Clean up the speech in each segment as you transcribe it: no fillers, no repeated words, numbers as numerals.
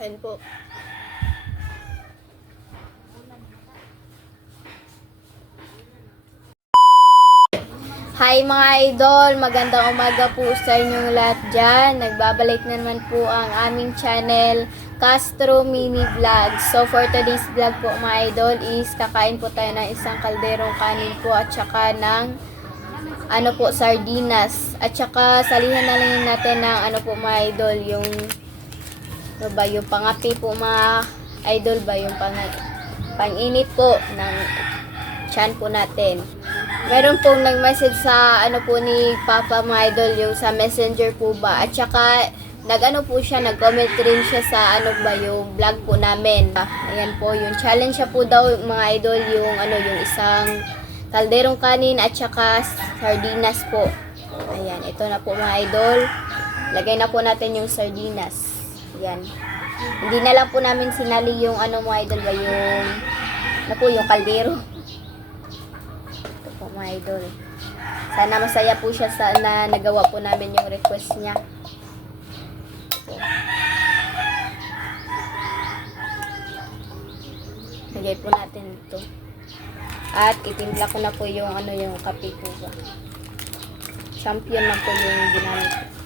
Ayan po. Hi mga idol, magandang umaga po sa inyong lahat dyan. Nagbabalik na naman po ang aming channel, Castro Mini Vlog. So for today's vlog po mga idol is kakain po tayo ng isang kalderong kanin po at saka ng sardinas. At saka salihan na lang natin ng po mga idol, yung yung pangapi po mga idol ba, yung pang-init po ng tiyan po natin. Meron pong nag-message sa po ni Papa mga idol, yung sa messenger po ba. At saka po siya, nag-comment rin siya sa yung vlog po namin. Ayan po, yung challenge siya po daw mga idol, yung yung isang kalderong kanin at saka sardinas po. Ayan, ito na po mga idol. Lagay na po natin yung sardinas. Ayan. Hindi na lang po namin sinali yung mga idol ba, yung yung kaldero mga idol. Sana masaya po siya sa na nagawa po namin yung request niya. So, lagay po natin ito. At itimpla ko na po yung yung kape po ba. Champion na po yung ginamit ko.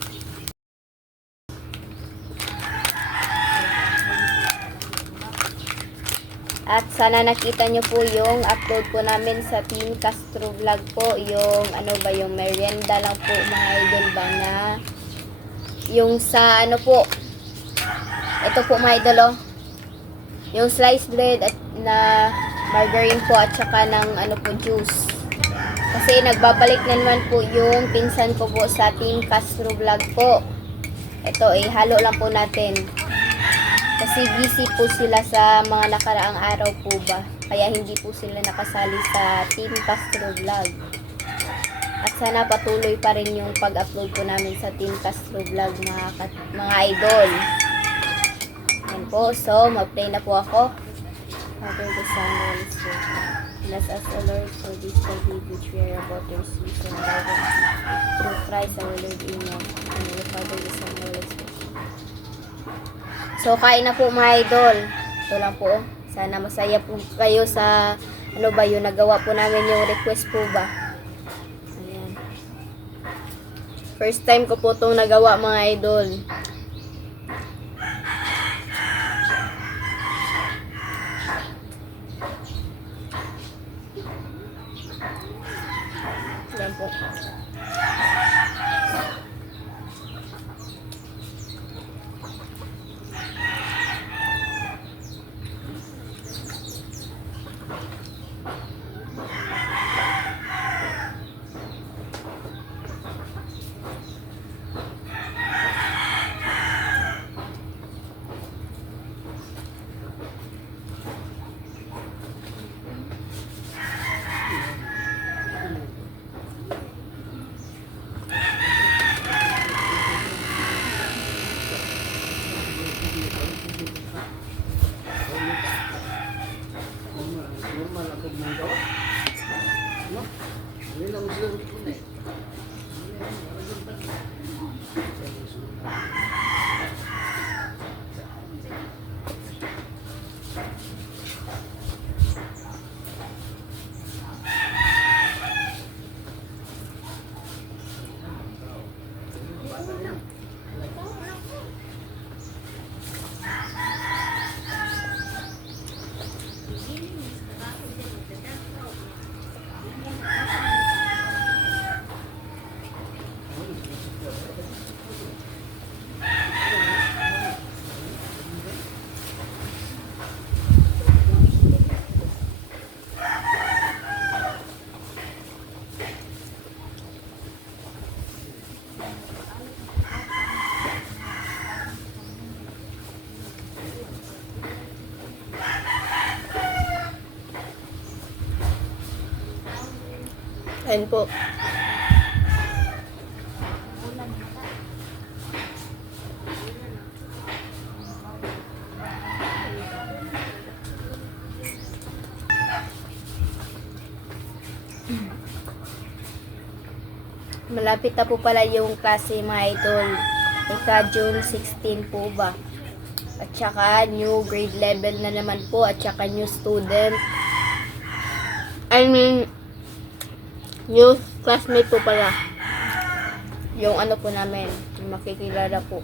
At sana nakita nyo po yung upload po namin sa Team Castro Vlog po. Yung yung merienda lang po mga idol ba, na yung sa po. Ito po mga idol, oh. Yung sliced bread at na margarine po at saka ng po juice. Kasi nagbabalik na naman po yung pinsan ko po sa Team Castro Vlog po. Ito halo lang po natin. Kasi busy po sila sa mga nakaraang araw po ba. Kaya hindi po sila nakasali sa Team Castro Vlog. At sana patuloy pa rin yung pag-upload po namin sa Team Castro Vlog mga idol. Yan po. So, mag-play na po ako. Father, the Son, and Holy Spirit. Bless us, O Lord, for this day which we are about to receive from thy mercy. Through Christ our Lord. Amen. And the Father, the Son, and Holy Spirit. So, kain na po mga idol. Ito lang po. Sana masaya po kayo sa yung nagawa po namin yung request po ba. Ayan. First time ko po itong nagawa mga idol. Ayan po. Ayan po. Malapit na po pala yung klase mga idol. Ika June 16 po ba? At saka new grade level na naman po. At saka new student. I mean, new classmate po pala. Yung ano po namin, yung makikilala po.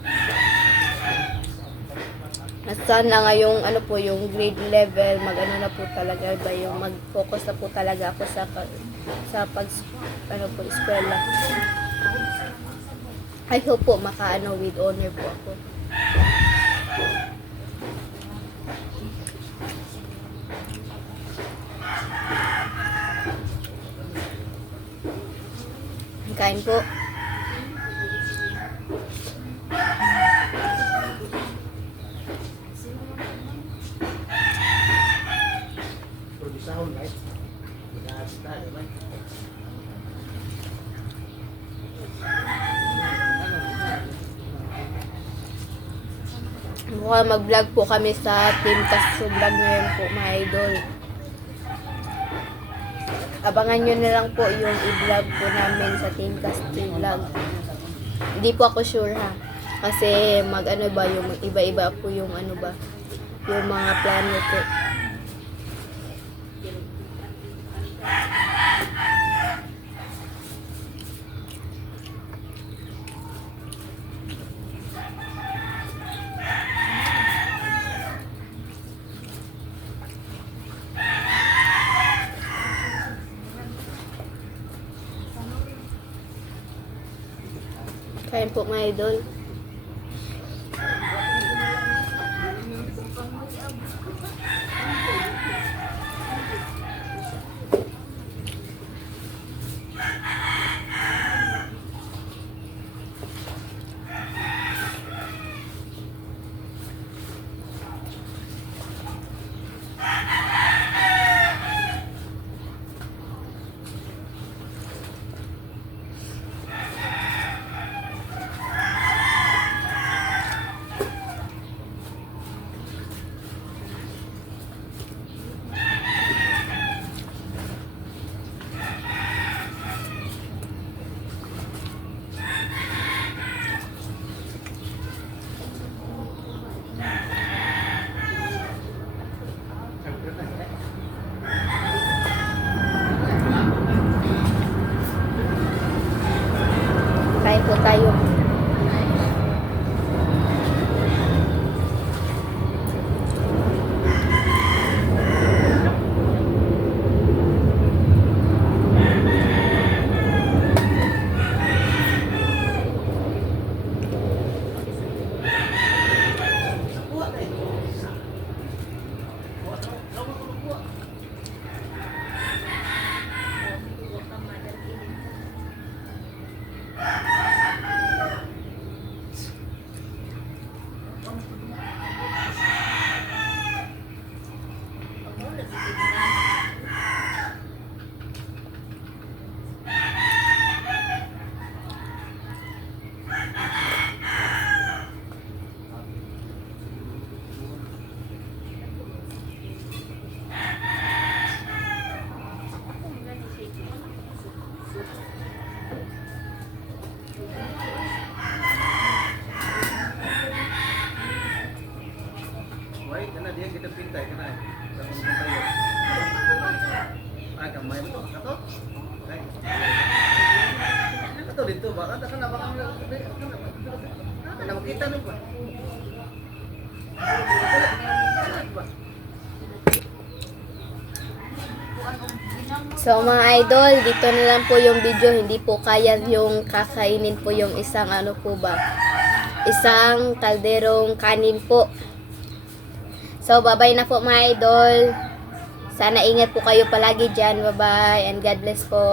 At sana ngayong ano po, yung grade level, mag-ano na po talaga ba yung mag-focus na po talaga ako sa pag ano po, eskwela. I hope po maka-ano with honor po ako. Kain po. Mukhang mag-vlog po kami sa Team Castro Vlog ngayon po, mga idol. Abangan nyo na lang po yung i-vlog po namin sa Team Castro Vlog. Hindi po ako sure ha. Kasi mag-ano ba, yung iba-iba po yung ano ba, yung mga plano po. Kain po mga idol. Kain po tayo. Wait, kana dia kita pintay kana. Sa mga tayo. Ah, gamay mo. Kato? Okay. Kato dito ba? Kada kana baka kana makita no ba? So mga idol, dito na lang po yung video. Hindi po kaya yung kakainin po yung isang ano po ba, isang kalderong kanin po. So bye-bye na po mga idol. Sana ingat po kayo palagi dyan. Bye-bye and God bless po.